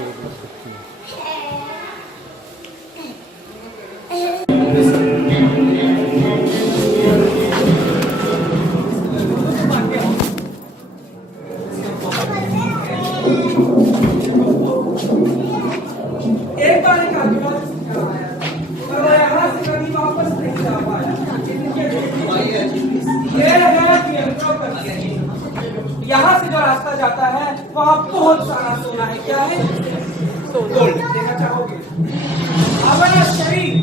एक बार एक आगे वाला आया पर वो यहाँ से कभी वापस नहीं जा पाया। ये है यहाँ से जो रास्ता जाता है वहाँ बहुत सारा सोना है। क्या है? गोल्ड। देखना चाहोगे? हमारा शरीर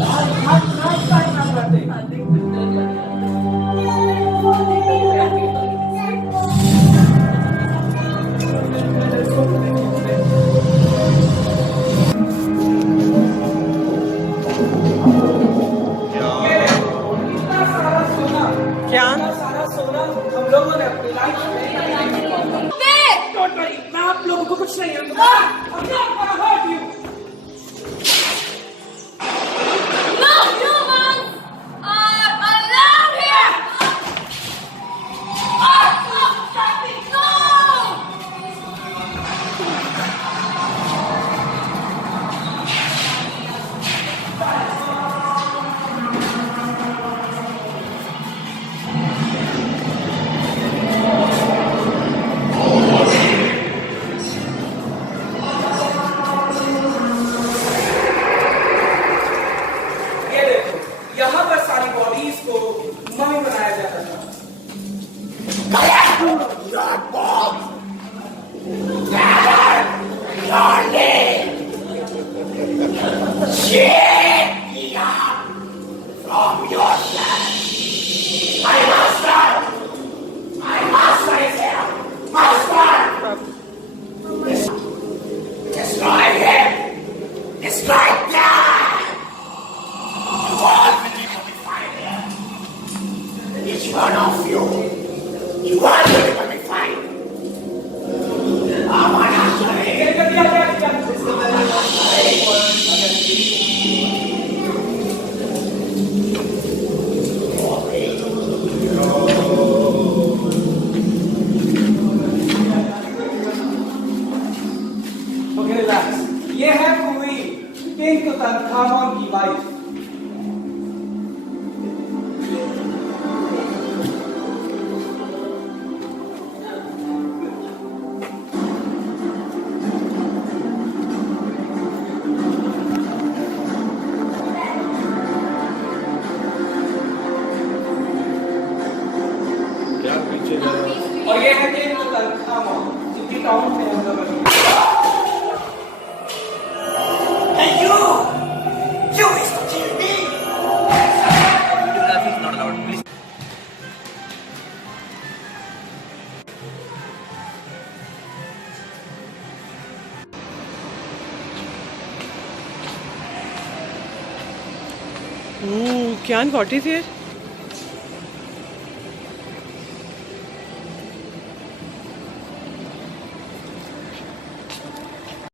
नाम करते क्या? सारा सोना हम लोगों ने अपनी लाइफ में मैं आप लोगों को कुछ नहीं यहाँ पर सारी बॉडीज को मम्मी बनाया जाता था। One of you are going to be fine. I'm an Okay, relax. ये है पूरी किंग तुतनखामुन की वाइफ। और ये है किंग तुतनखामुन जिनकी टाउन में हम लोग Keian, what is here?